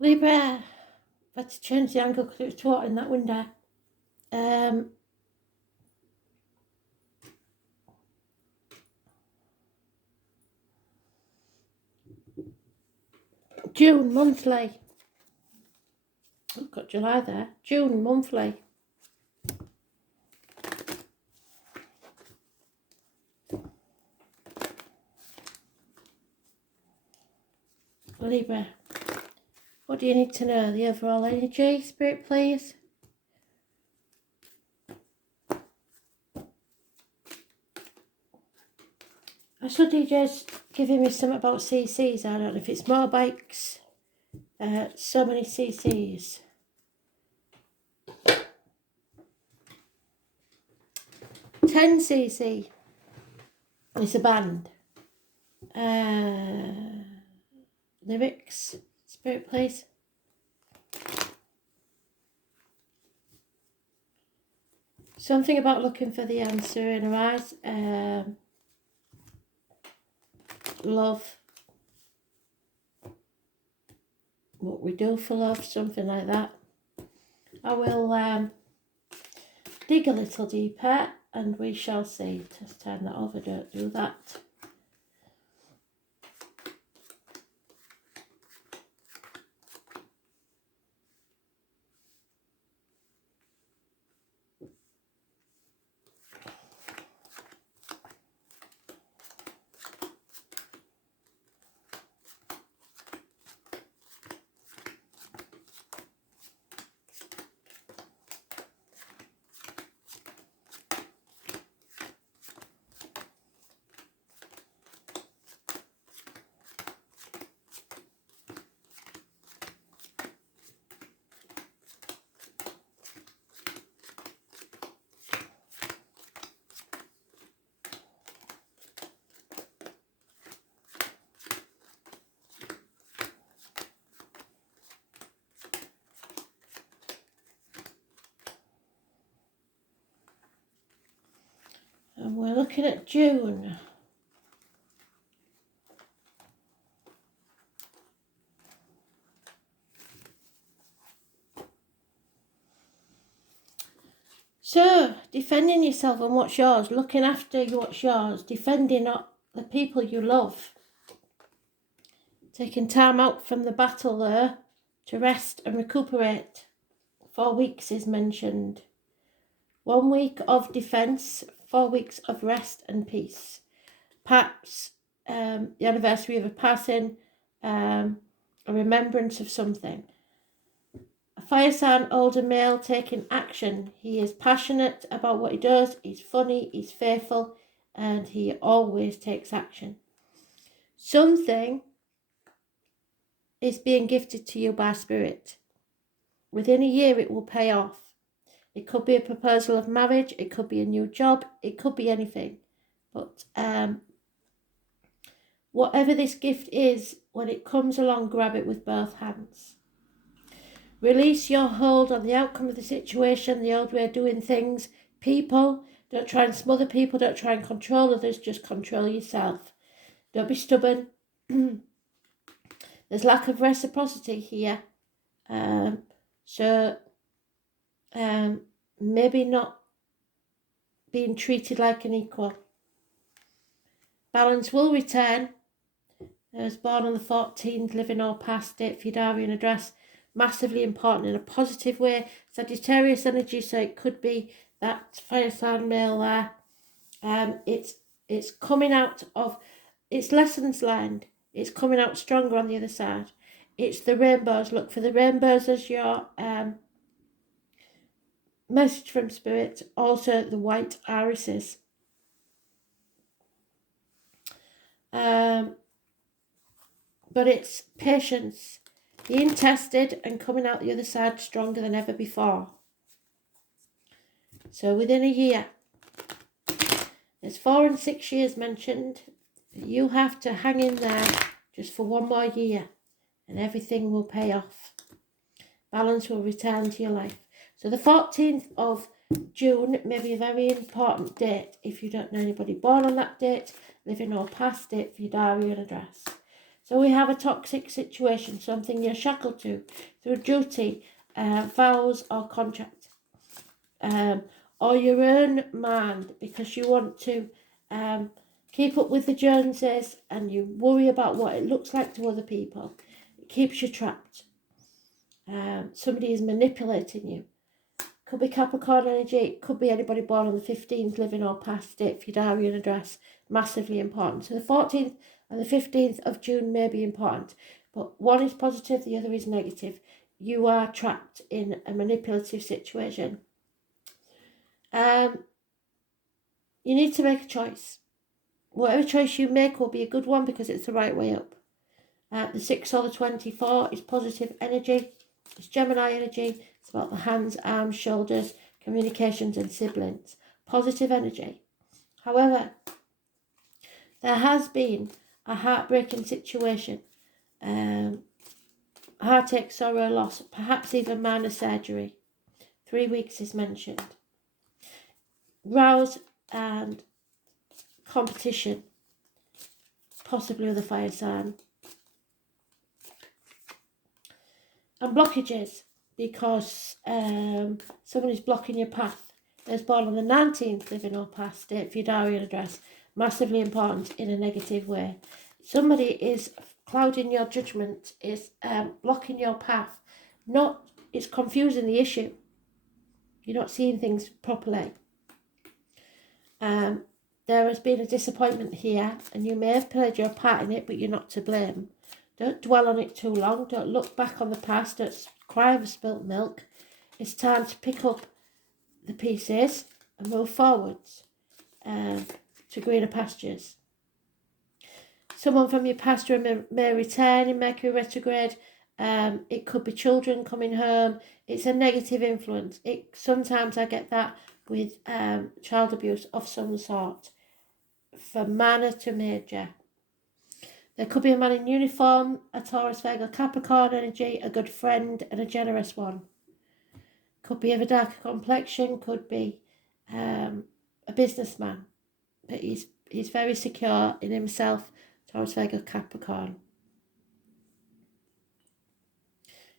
Libra, I had to change the angle because it was too hot in that window. June monthly. Oh, got July there. June monthly. Libra, what do you need to know? The overall energy, Spirit, please. I saw DJs giving me something about CCs. I don't know if it's motorbikes. So many CCs. 10cc. It's a band. Lyrics, Spirit, please. Something about looking for the answer in her eyes. Love. What we do for love, something like that. I will dig a little deeper and we shall see. Just turn that over, don't do that. And we're looking at June. So, defending yourself and what's yours, looking after what's yours, defending the people you love. Taking time out from the battle there to rest and recuperate. 4 weeks is mentioned. 1 week of defence, 4 weeks of rest and peace. Perhaps the anniversary of a passing, a remembrance of something. A fire sign, older male, taking action. He is passionate about what he does, he's funny, he's faithful, and he always takes action. Something is being gifted to you by Spirit. Within a year it will pay off. It could be a proposal of marriage, it could be a new job, it could be anything. But whatever this gift is, when it comes along, grab it with both hands. Release your hold on the outcome of the situation, the old way of doing things. People, don't try and smother people, don't try and control others, just control yourself. Don't be stubborn. There's lack of reciprocity here. Maybe not being treated like an equal. Balance will return. I was born on the 14th, living or past, date, Fidarian address. Massively important in a positive way. Sagittarius energy, so it could be that fire sign male there. It's coming out of, it's lessons learned. It's coming out stronger on the other side. It's the rainbows. Look for the rainbows as your message from Spirit. Also the white irises. But it's patience. Being tested and coming out the other side stronger than ever before. So within a year, there's 4 and 6 years mentioned. You have to hang in there just for 1 more year and everything will pay off. Balance will return to your life. So the 14th of June may be a very important date if you don't know anybody born on that date, living or past, date for your diary and address. So we have a toxic situation, something you're shackled to through duty, vows or contract, or your own mind, because you want to keep up with the Joneses and you worry about what it looks like to other people. It keeps you trapped. Somebody is manipulating you. Could be Capricorn energy, it could be anybody born on the 15th, living or past, date for your diary and address, massively important. So the 14th and the 15th of June may be important, but one is positive, the other is negative. You are trapped in a manipulative situation. You need to make a choice. Whatever choice you make will be a good one because it's the right way up. The 6 or the 24 is positive energy. It's Gemini energy. It's about the hands, arms, shoulders, communications and siblings. Positive energy. However, there has been a heartbreaking situation. Heartache, sorrow, loss, perhaps even minor surgery. 3 weeks is mentioned. Rouse and competition, possibly with a fire sign. And blockages, because someone is blocking your path. There's born on the 19th, living or past, date for your diary and address. Massively important in a negative way. Somebody is clouding your judgment, is blocking your path. It's confusing the issue. You're not seeing things properly. There has been a disappointment here, and you may have played your part in it, but you're not to blame. Don't dwell on it too long. Don't look back on the past. Don't cry over spilt milk. It's time to pick up the pieces and move forwards to greener pastures. Someone from your past may return in Mercury retrograde. It could be children coming home. It's a negative influence. Sometimes I get that with child abuse of some sort, from minor to major. There could be a man in uniform, a Taurus, Virgo, Capricorn energy, a good friend and a generous one. Could be of a darker complexion, could be a businessman, but he's very secure in himself, Taurus, Virgo, Capricorn.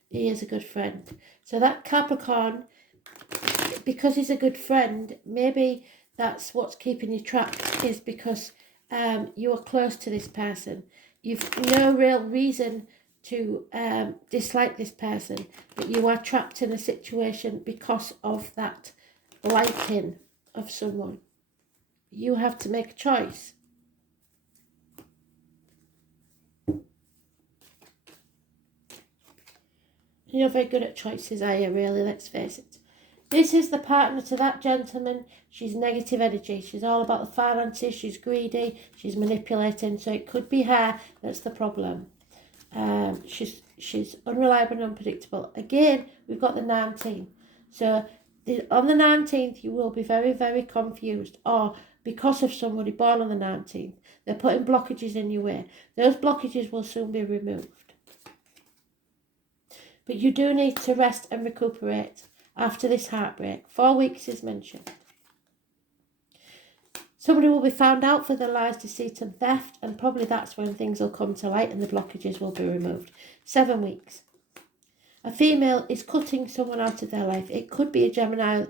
He is a good friend. So that Capricorn, because he's a good friend, maybe that's what's keeping you trapped, is because you are close to this person. You've no real reason to dislike this person, but you are trapped in a situation because of that liking of someone. You have to make a choice. You're not very good at choices, are you, really? Let's face it. This is the partner to that gentleman. She's negative energy. She's all about the finances. She's greedy. She's manipulating. So it could be her that's the problem. She's unreliable and unpredictable. Again, we've got the 19th. So on the 19th, you will be very, very confused. Or because of somebody born on the 19th, they're putting blockages in your way. Those blockages will soon be removed. But you do need to rest and recuperate after this heartbreak. 4 weeks is mentioned. Somebody will be found out for their lies, deceit and theft, and probably that's when things will come to light and the blockages will be removed. 7 weeks. A female is cutting someone out of their life. It could be a Gemini,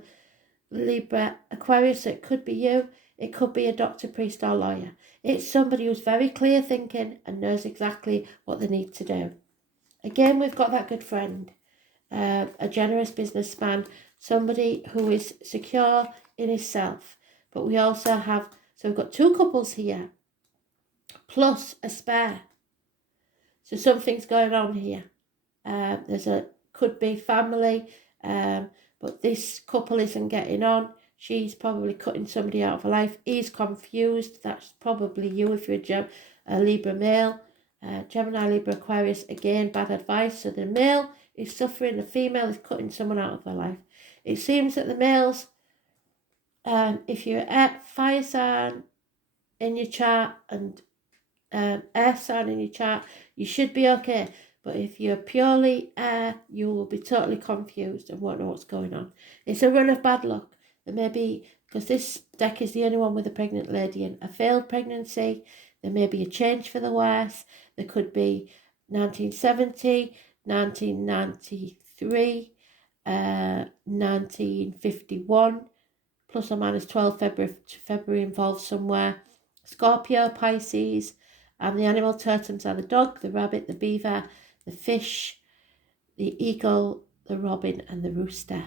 Libra, Aquarius, so it could be you. It could be a doctor, priest or lawyer. It's somebody who's very clear thinking and knows exactly what they need to do. Again, we've got that good friend. A generous businessman, somebody who is secure in himself. But we also have, so we've got 2 couples here, plus a spare. So something's going on here. Could be family, but this couple isn't getting on. She's probably cutting somebody out of her life. He's confused. That's probably you if you're a Libra male. Gemini, Libra, Aquarius, again, bad advice. So the male is suffering, the female is cutting someone out of their life. It seems that the males, if you're at fire sign in your chart and air sign in your chart, you should be okay. But if you're purely air, you will be totally confused and won't know what's going on. It's a run of bad luck. There may be, because this deck is the only one with a pregnant lady in, a failed pregnancy. There may be a change for the worse. There could be 1970, 1993, 1951, plus or minus 12 February involved somewhere. Scorpio, Pisces, and the animal totems are the dog, the rabbit, the beaver, the fish, the eagle, the robin, and the rooster.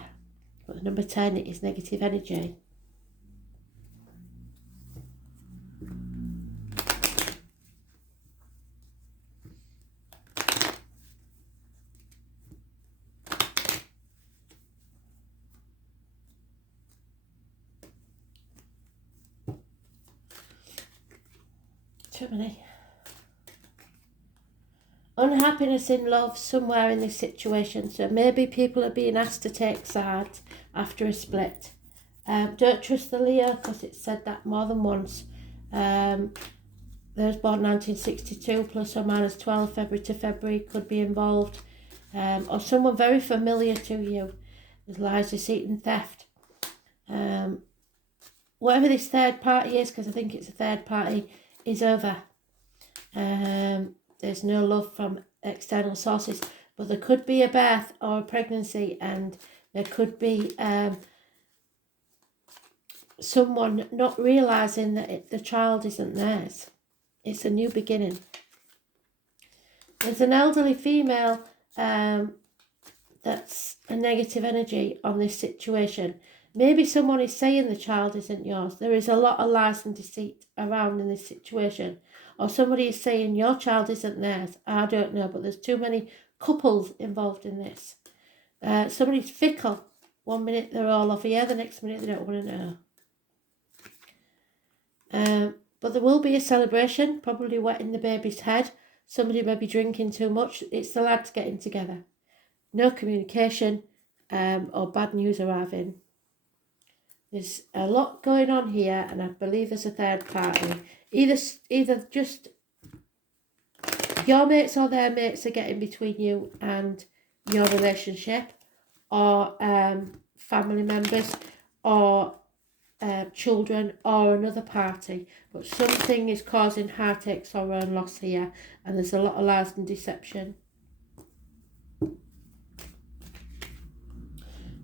But the number 10 is negative energy. Too many. Unhappiness in love somewhere in this situation. So maybe people are being asked to take sides after a split. Don't trust the Leo, because it said that more than once. Those born 1962, plus or minus 12 February to February, could be involved. Or someone very familiar to you. There's lies, deceit and theft. Whatever this third party is, because I think it's a third party, is over. There's no love from external sources, but there could be a birth or a pregnancy, and there could be someone not realising that the child isn't theirs. It's a new beginning. There's an elderly female that's a negative energy on this situation. Maybe someone is saying the child isn't yours. There is a lot of lies and deceit around in this situation. Or somebody is saying your child isn't theirs. I don't know, but there's too many couples involved in this. Somebody's fickle. 1 minute they're all over here, the next minute they don't want to know. But there will be a celebration, probably wetting the baby's head. Somebody may be drinking too much. It's the lads getting together. No communication or bad news arriving. There's a lot going on here, and I believe there's a third party. Either just your mates or their mates are getting between you and your relationship, or family members, or children, or another party. But something is causing heartache, sorrow and loss here, and there's a lot of lies and deception.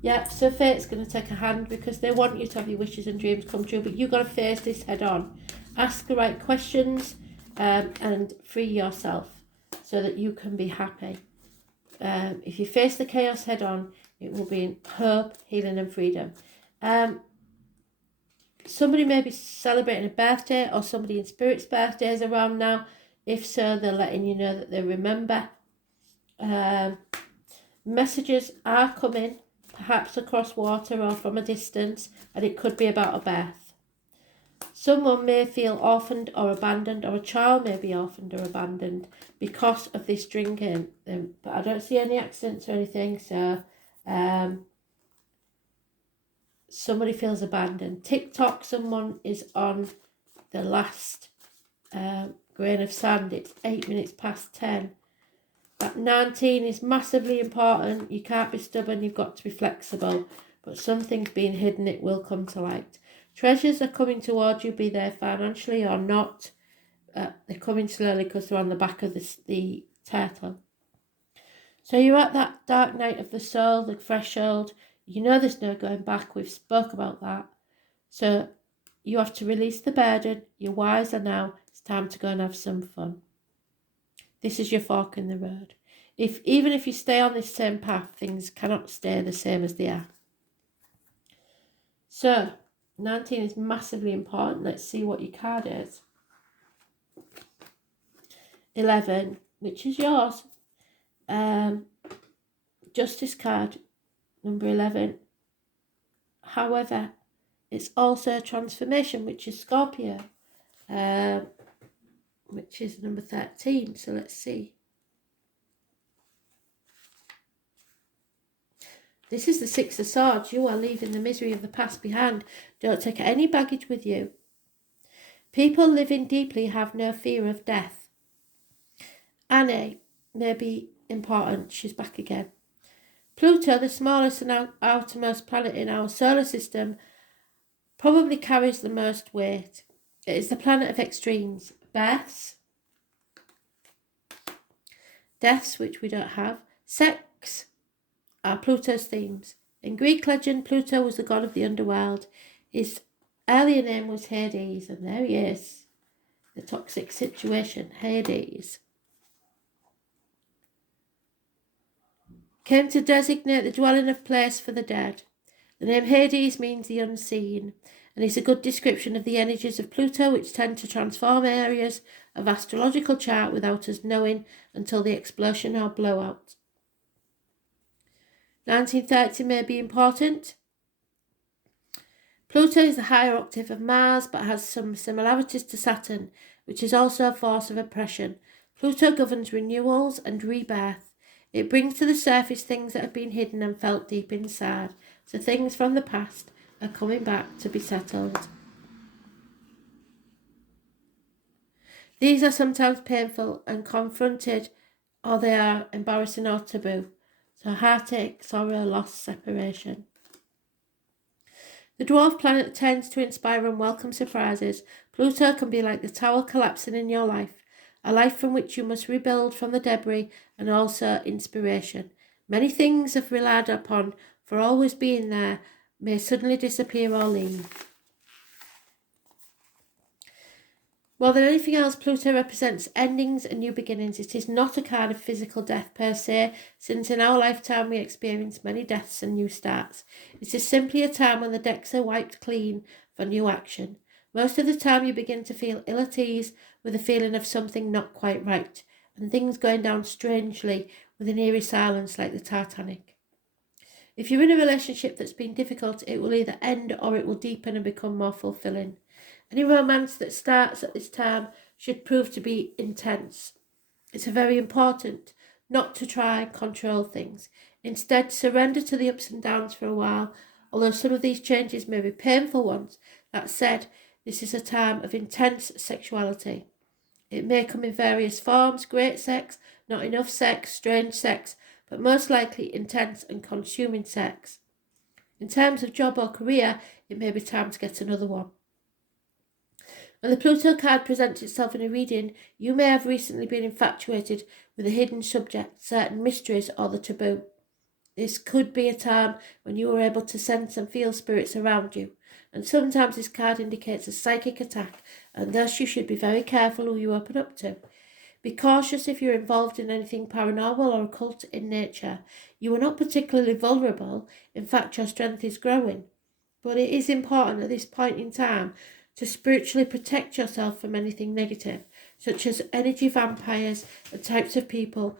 Yeah, so fate's going to take a hand, because they want you to have your wishes and dreams come true, but you've got to face this head on. Ask the right questions and free yourself so that you can be happy. If you face the chaos head on, it will be in hope, healing and freedom. Somebody may be celebrating a birthday, or somebody in spirit's birthday is around now. If so, they're letting you know that they remember. Messages are coming, perhaps across water or from a distance, and it could be about a birth. Someone may feel orphaned or abandoned, or a child may be orphaned or abandoned because of this drinking. But I don't see any accidents or anything, so somebody feels abandoned. TikTok, someone is on the last grain of sand. It's 8 minutes past 10. That 19 is massively important. You can't be stubborn, you've got to be flexible. But something's being hidden, it will come to light. Treasures are coming towards you, be they financially or not. They're coming slowly because they're on the back of the turtle. So you're at that dark night of the soul, the threshold. You know there's no going back. We've spoke about that. So you have to release the burden. You're wiser now. It's time to go and have some fun. This is your fork in the road. Even if you stay on this same path, things cannot stay the same as they are. So 19 is massively important. Let's see what your card is. 11, which is yours. Justice card, number 11. However, it's also a transformation, which is Scorpio, which is number 13. So let's see. This is the Six of Swords. You are leaving the misery of the past behind. Don't take any baggage with you. People living deeply have no fear of death. Annie may be important. She's back again. Pluto, the smallest and outermost planet in our solar system, probably carries the most weight. It is the planet of extremes. births, deaths, which we don't have, sex are Pluto's themes. In Greek legend, Pluto was the god of the underworld. His earlier name was Hades, and there he is, the toxic situation, Hades. Came to designate the dwelling of place for the dead. The name Hades means the unseen, and is a good description of the energies of Pluto, which tend to transform areas of astrological chart without us knowing until the explosion or blowout. 1930 may be important. Pluto is the higher octave of Mars, but has some similarities to Saturn, which is also a force of oppression. Pluto governs renewals and rebirth. It brings to the surface things that have been hidden and felt deep inside. So things from the past are coming back to be settled. These are sometimes painful and confronted, or they are embarrassing or taboo. So heartache, sorrow, loss, separation. The dwarf planet tends to inspire unwelcome surprises. Pluto can be like the tower collapsing in your life, a life from which you must rebuild from the debris, and also inspiration. Many things have relied upon for always being there may suddenly disappear or leave. More than anything else, Pluto represents endings and new beginnings. It is not a card of physical death per se, since in our lifetime we experience many deaths and new starts. It is simply a time when the decks are wiped clean for new action. Most of the time you begin to feel ill at ease with a feeling of something not quite right, and things going down strangely with an eerie silence like the Titanic. If you're in a relationship that's been difficult, it will either end or it will deepen and become more fulfilling. Any romance that starts at this time should prove to be intense. It's very important not to try and control things. Instead, surrender to the ups and downs for a while, although some of these changes may be painful ones. That said, this is a time of intense sexuality. It may come in various forms: great sex, not enough sex, strange sex, but most likely intense and consuming sex. In terms of job or career, it may be time to get another one. When the Pluto card presents itself in a reading, you may have recently been infatuated with a hidden subject, certain mysteries, or the taboo. This could be a time when you were able to sense and feel spirits around you, and sometimes this card indicates a psychic attack, and thus you should be very careful who you open up to. Be cautious if you're involved in anything paranormal or occult in nature. You are not particularly vulnerable. In fact, your strength is growing. But it is important at this point in time to spiritually protect yourself from anything negative, such as energy vampires and types of people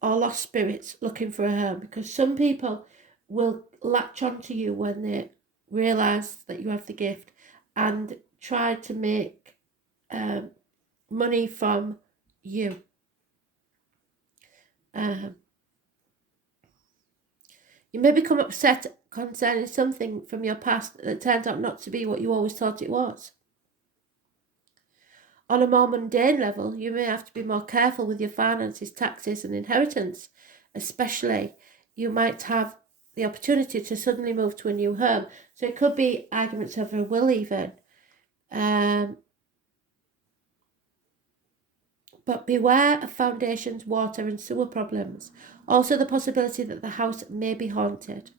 or lost spirits looking for a home, because some people will latch onto you when they realise that you have the gift and try to make money from you. You may become upset concerning something from your past that turned out not to be what you always thought it was. On a more mundane level, you may have to be more careful with your finances, taxes, and inheritance. Especially, you might have the opportunity to suddenly move to a new home. So it could be arguments over a will even. But beware of foundations, water, and sewer problems. Also the possibility that the house may be haunted.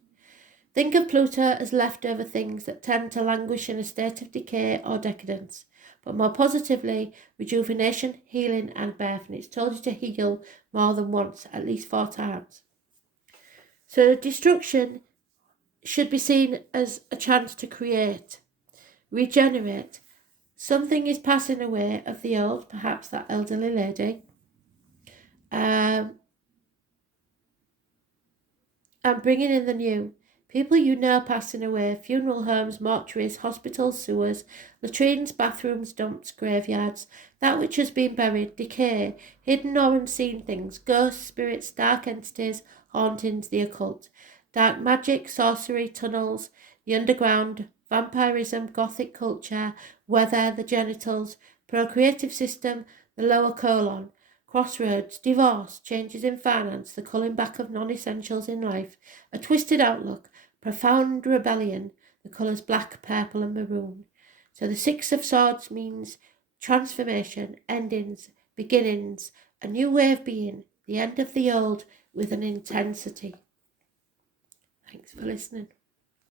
Think of Pluto as leftover things that tend to languish in a state of decay or decadence, but more positively, rejuvenation, healing, and birth. And it's told you to heal more than once, at least 4 times. So destruction should be seen as a chance to create, regenerate. Something is passing away of the old, perhaps that elderly lady, and bringing in the new. People you know passing away, funeral homes, mortuaries, hospitals, sewers, latrines, bathrooms, dumps, graveyards, that which has been buried, decay, hidden or unseen things, ghosts, spirits, dark entities, hauntings, the occult, dark magic, sorcery, tunnels, the underground, vampirism, gothic culture, weather, the genitals, procreative system, the lower colon, crossroads, divorce, changes in finance, the culling back of non-essentials in life, a twisted outlook, profound rebellion, the colours black, purple and maroon. So the 6 of Swords means transformation, endings, beginnings, a new way of being, the end of the old with an intensity. Thanks for listening.